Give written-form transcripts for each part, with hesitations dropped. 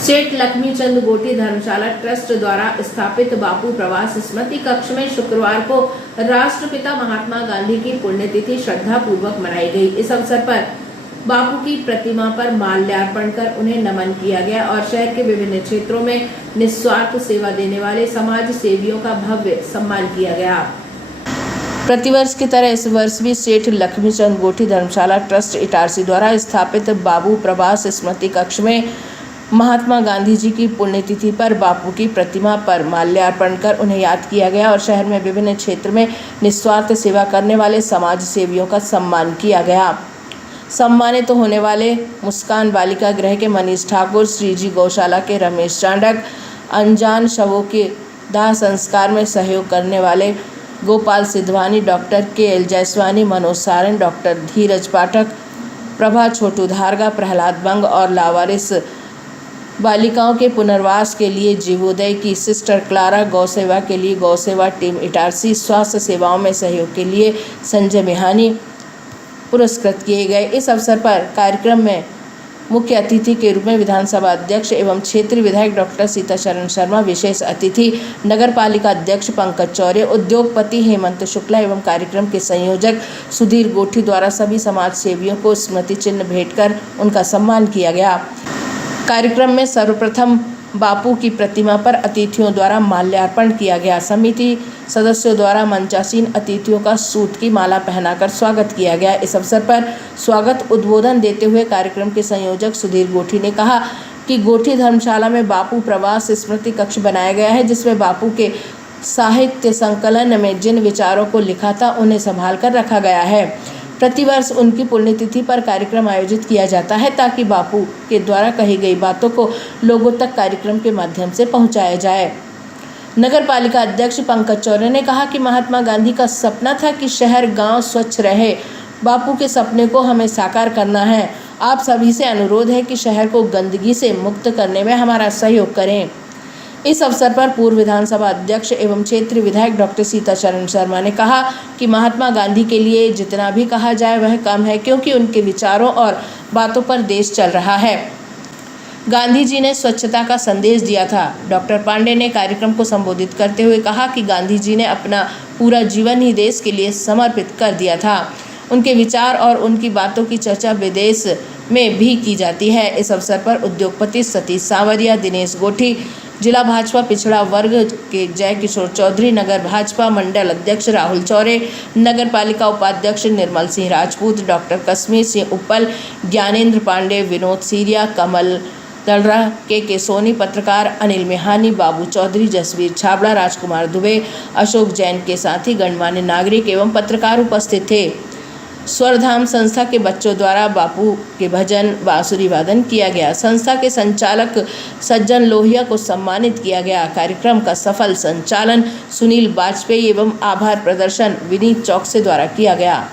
सेठ लक्ष्मीचंद गोटी धर्मशाला ट्रस्ट द्वारा स्थापित बापू प्रवास स्मृति कक्ष में शुक्रवार को राष्ट्रपिता महात्मा गांधी की पुण्यतिथि श्रद्धा पूर्वक मनाई गई। इस अवसर पर बापू की प्रतिमा पर माल्यार्पण कर उन्हें नमन किया गया और शहर के विभिन्न क्षेत्रों में निस्वार्थ सेवा देने वाले समाज सेवियों का भव्य सम्मान किया गया। प्रतिवर्ष की तरह इस वर्ष भी सेठ लक्ष्मीचंद गोटी धर्मशाला ट्रस्ट इटारसी द्वारा स्थापित बापू प्रवास स्मृति कक्ष में महात्मा गांधी जी की पुण्यतिथि पर बापू की प्रतिमा पर माल्यार्पण कर उन्हें याद किया गया और शहर में विभिन्न क्षेत्र में निस्वार्थ सेवा करने वाले समाज सेवियों का सम्मान किया गया। सम्मानित तो होने वाले मुस्कान बालिका गृह के मनीष ठाकुर, श्रीजी गौशाला के रमेश चांडक, अनजान शवों के दाह संस्कार में सहयोग करने वाले गोपाल सिद्धवानी, डॉक्टर के जायसवानी, मनोज सारण, डॉक्टर धीरज पाठक, प्रभा छोटू धारगा, प्रहलाद बंग और लावारिस बालिकाओं के पुनर्वास के लिए जीवोदय की सिस्टर क्लारा, गौ सेवा के लिए गौ सेवा टीम इटारसी, स्वास्थ्य सेवाओं में सहयोग के लिए संजय मिहानी पुरस्कृत किए गए। इस अवसर पर कार्यक्रम में मुख्य अतिथि के रूप में विधानसभा अध्यक्ष एवं क्षेत्रीय विधायक डॉक्टर सीताचरण शर्मा, विशेष अतिथि नगर पालिका अध्यक्ष पंकज चौरे, उद्योगपति हेमंत शुक्ला एवं कार्यक्रम के संयोजक सुधीर गोठी द्वारा सभी समाज सेवियों को स्मृति चिन्ह भेंट कर उनका सम्मान किया गया। कार्यक्रम में सर्वप्रथम बापू की प्रतिमा पर अतिथियों द्वारा माल्यार्पण किया गया। समिति सदस्यों द्वारा मंचासीन अतिथियों का सूत की माला पहनाकर स्वागत किया गया। इस अवसर पर स्वागत उद्बोधन देते हुए कार्यक्रम के संयोजक सुधीर गोठी ने कहा कि गोठी धर्मशाला में बापू प्रवास स्मृति कक्ष बनाया गया है, जिसमें बापू के साहित्य संकलन में जिन विचारों को लिखा था उन्हें संभाल कर रखा गया है। प्रतिवर्ष उनकी पुण्यतिथि पर कार्यक्रम आयोजित किया जाता है ताकि बापू के द्वारा कही गई बातों को लोगों तक कार्यक्रम के माध्यम से पहुंचाया जाए। नगर पालिका अध्यक्ष पंकज चौरे ने कहा कि महात्मा गांधी का सपना था कि शहर गांव स्वच्छ रहे। बापू के सपने को हमें साकार करना है। आप सभी से अनुरोध है कि शहर को गंदगी से मुक्त करने में हमारा सहयोग करें। इस अवसर पर पूर्व विधानसभा अध्यक्ष एवं क्षेत्रीय विधायक डॉक्टर सीताचरण शर्मा ने कहा कि महात्मा गांधी के लिए जितना भी कहा जाए वह कम है, क्योंकि उनके विचारों और बातों पर देश चल रहा है। गांधी जी ने स्वच्छता का संदेश दिया था। डॉक्टर पांडे ने कार्यक्रम को संबोधित करते हुए कहा कि गांधी जी ने अपना पूरा जीवन ही देश के लिए समर्पित कर दिया था। उनके विचार और उनकी बातों की चर्चा विदेश में भी की जाती है। इस अवसर पर उद्योगपति सतीश सांवरिया, दिनेश गोठी, जिला भाजपा पिछड़ा वर्ग के जय किशोर चौधरी, नगर भाजपा मंडल अध्यक्ष राहुल चौरे, नगर पालिका उपाध्यक्ष निर्मल सिंह राजपूत, डॉक्टर कश्मीर सिंह उप्पल, ज्ञानेंद्र पांडे, विनोद सीरिया, कमल तलरा, के सोनी, पत्रकार अनिल मेहानी, बाबू चौधरी, जसवीर छाबड़ा, राजकुमार दुबे, अशोक जैन के साथ ही गणमान्य नागरिक एवं पत्रकार उपस्थित थे। स्वरधाम संस्था के बच्चों द्वारा बापू के भजन बांसुरी वादन किया गया। संस्था के संचालक सज्जन लोहिया को सम्मानित किया गया। कार्यक्रम का सफल संचालन सुनील वाजपेयी एवं आभार प्रदर्शन विनीत चौकसे द्वारा किया गया।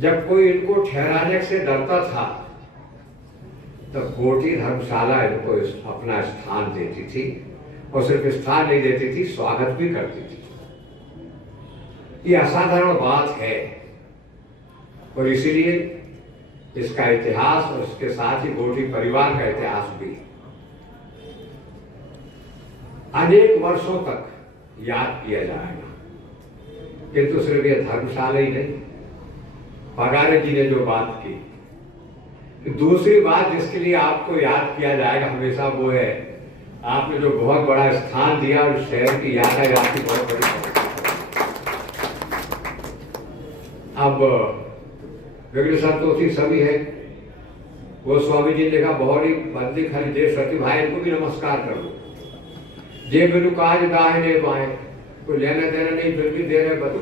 जब कोई इनको ठहराने से डरता था तो गोटी धर्मशाला इनको अपना स्थान देती थी और सिर्फ स्थान नहीं देती थी, स्वागत भी करती थी। ये असाधारण बात है और इसीलिए इसका इतिहास और इसके साथ ही गोठी परिवार का इतिहास भी अनेक वर्षों तक याद किया जाएगा। किंतु सिर्फ ये धर्मशाला ही नहीं, पगारे जी ने जो बात की, दूसरी बात जिसके लिए आपको याद किया जाएगा हमेशा वो है आपने जो बहुत बड़ा स्थान दिया उस शहर की यातायात की बहुत बड़ी समस्या। अब विघ्न संतोषी सभी है, वो स्वामी जी ने कहा बहुरी बंदी खरी देश सती भाई, इनको भी नमस्कार करो। जे बिनु काज दाहिने बाएं, कोई लेना देना नहीं फिर भी दे रहे बदू,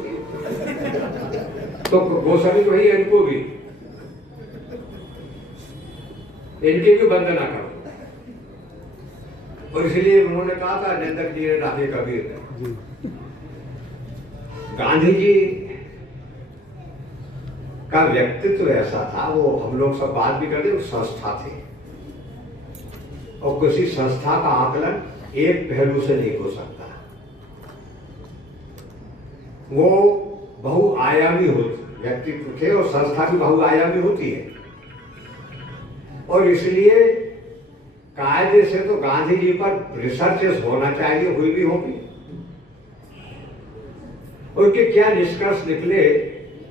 तो वो सभी वही है, इनको भी इनकी भी वंदना करो। और इसलिए उन्होंने कहा था निंदक जी ने राधे कबीर ने, गांधी जी का व्यक्तित्व ऐसा था, वो हम लोग सब बात भी करते, वो संस्था थे और किसी संस्था का आकलन एक पहलू से नहीं हो सकता। वो बहुआयामी व्यक्तित्व थे और संस्था भी बहुआयामी होती है। और इसलिए कायदे से तो गांधी जी पर रिसर्चेस होना चाहिए, हुई भी होगी। उनके क्या निष्कर्ष निकले,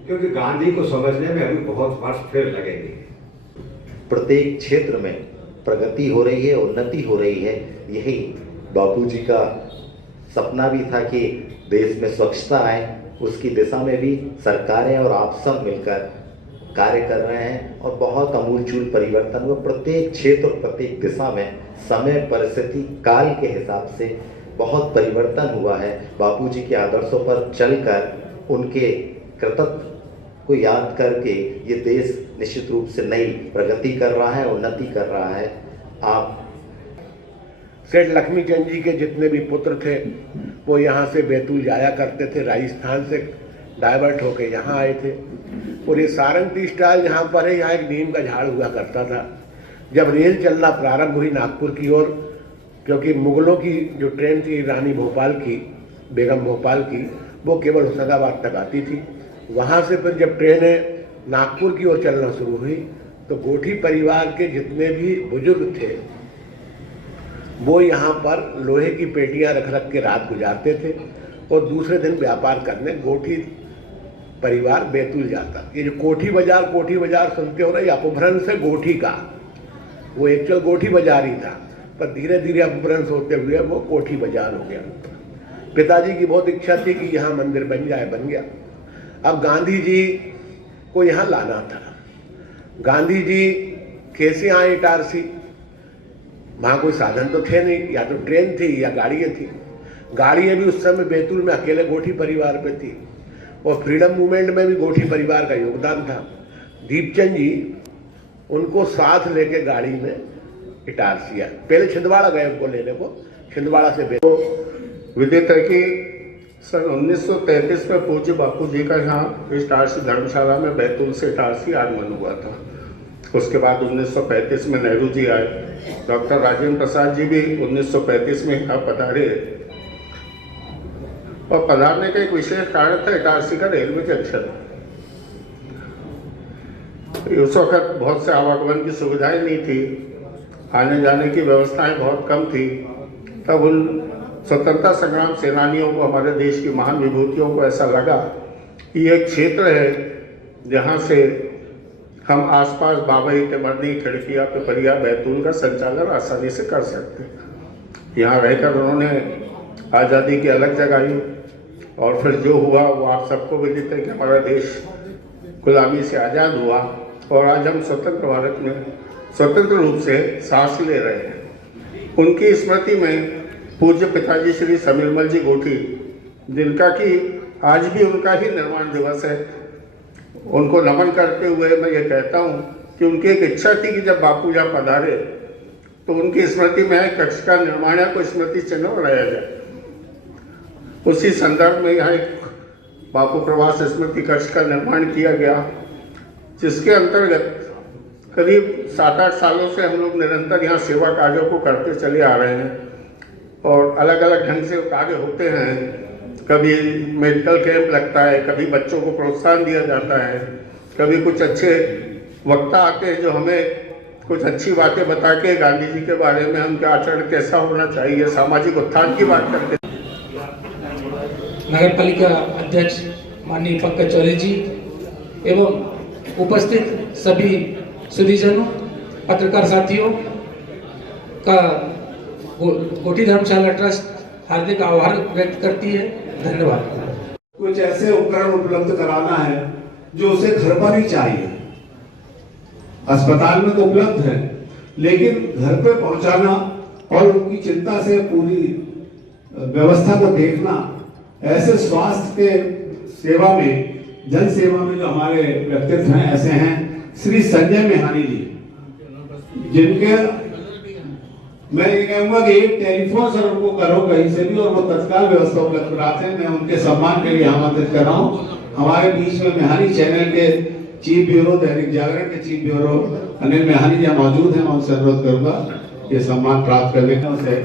क्योंकि गांधी को समझने में अभी बहुत वर्ष फिर लगेंगे। प्रत्येक क्षेत्र में प्रगति हो रही है, उन्नति हो रही है। यही बापूजी का सपना भी था कि देश में स्वच्छता आए। उसकी दिशा में भी सरकारें और आप सब मिलकर कार्य कर रहे हैं और बहुत अमूलचूल परिवर्तन हुआ। प्रत्येक क्षेत्र, प्रत्येक दिशा में समय, परिस्थिति, काल के हिसाब से बहुत परिवर्तन हुआ है। बापूजी के आदर्शों पर चलकर उनके कृतित्व को याद करके ये देश निश्चित रूप से नई प्रगति कर रहा है, उन्नति कर रहा है। आप सेठ लक्ष्मीचंद जी के जितने भी पुत्र थे वो यहाँ से बैतूल जाया करते थे, राजस्थान से डाइवर्ट होके यहाँ आए थे। और ये सारंग टी स्टाइल जहाँ पर है, यहाँ एक नीम का झाड़ हुआ करता था। जब रेल चलना प्रारंभ हुई नागपुर की ओर, क्योंकि मुगलों की जो ट्रेन थी रानी भोपाल की, बेगम भोपाल की, वो केवल होशंगाबाद तक आती थी। वहाँ से फिर जब ट्रेनें नागपुर की ओर चलना शुरू हुई तो गोठी परिवार के जितने भी बुजुर्ग थे वो यहाँ पर लोहे की पेटियां रख रख के रात गुजारते थे और दूसरे दिन व्यापार करने गोठी परिवार बैतूल जाता। ये जो कोठी बाजार सुनते हो ना, ये अपभ्रंश है गोठी का। वो एक्चुअल गोठी बाजार ही था, पर धीरे धीरे अपभ्रंश होते हुए वो कोठी बाजार हो गया। पिताजी की बहुत इच्छा थी कि यहाँ मंदिर बन जाए, बन गया। अब गांधी जी को यहाँ लाना था। गांधी जी कैसे आए इटारसी? वहाँ कोई साधन तो थे नहीं, या तो ट्रेन थी या गाड़ियाँ थी। गाड़ियाँ भी उस समय बैतूल में अकेले गोठी परिवार पे थी और फ्रीडम मूवमेंट में भी गोठी परिवार का योगदान था। दीपचंद जी उनको साथ लेके गाड़ी में इटारसी आए। पहले छिंदवाड़ा गए उनको लेने को, छिंदवाड़ा से बैतूल। विदित है कि सन 1933 में पूज्य बापू जी का यहाँ इटारसी धर्मशाला में बैतूल से इटारसी आगमन हुआ था। उसके बाद 1935 में नेहरू जी आए। डॉक्टर राजेंद्र प्रसाद जी भी 1935 में यहाँ पधारे और पधारने का एक विशेष कारण था इटारसी का रेलवे जंक्शन। उस वक्त बहुत से आवागमन की सुविधाएं नहीं थी, आने जाने की व्यवस्थाएं बहुत कम थी। तब उन स्वतंत्रता संग्राम सेनानियों को, हमारे देश की महान विभूतियों को ऐसा लगा कि एक क्षेत्र है जहाँ से हम आसपास बाबई, टिमरनी, खिड़किया, पिपरिया, बैतूल का संचालन आसानी से कर सकते हैं। यहाँ रहकर उन्होंने आज़ादी की अलग जगाई और फिर जो हुआ वो आप सबको विदित है कि हमारा देश गुलामी से आज़ाद हुआ और आज हम स्वतंत्र भारत में स्वतंत्र रूप से सांस ले रहे हैं। उनकी स्मृति में पूज्य पिताजी श्री समीरमल जी गोठी, जिनका कि आज भी उनका ही निर्माण दिवस है, उनको नमन करते हुए मैं ये कहता हूँ कि उनकी एक इच्छा थी कि जब बापू यहाँ पधारे तो उनकी स्मृति में एक कक्ष का निर्माण या कोई स्मृति चिन्ह बनाया जाए। उसी संदर्भ में यहाँ एक बापू प्रवास स्मृति कक्ष का निर्माण किया गया, जिसके अंतर्गत करीब 7-8 सालों से हम लोग निरंतर यहाँ सेवा कार्यों को करते चले आ रहे हैं। और अलग अलग ढंग से कार्य होते हैं। कभी मेडिकल कैंप लगता है, कभी बच्चों को प्रोत्साहन दिया जाता है, कभी कुछ अच्छे वक्ता आते हैं जो हमें कुछ अच्छी बातें बता के गांधी जी के बारे में उनका आचरण कैसा होना चाहिए, सामाजिक उत्थान की बात करते हैं। नगर पालिका अध्यक्ष माननीय पंकज चौधरी जी एवं उपस्थित सभी सुधीजनों, पत्रकार साथियों का गोटी धर्मशाला ट्रस्ट हार्दिक आभार व्यक्त करती है। धन्यवाद। कुछ ऐसे उपकरण उपलब्ध कराना है जो उसे घर पर ही चाहिए। अस्पताल में तो उपलब्ध है, लेकिन घर पे पहुंचाना और उनकी चिंता से पूरी व्यवस्था को देखना, ऐसे स्वास्थ्य के सेवा में, जन सेवा में जो हमारे व्यक्तित्व हैं, ऐसे हैं श्री संजय मेहानी जी, जिनके मैं ये कहूंगा कि एक टेलीफोन सर उनको करो कहीं से भी और वो तत्काल व्यवस्था उपलब्ध कराते हैं। मैं उनके सम्मान के लिए आमंत्रित कर रहा हूँ। हमारे बीच में मेहानी चैनल के चीफ ब्यूरो, दैनिक जागरण के चीफ ब्यूरो अनिल मेहानी जी मौजूद हैं। मैं उनसे अनुरोध करूंगा ये सम्मान प्राप्त करने का। उनसे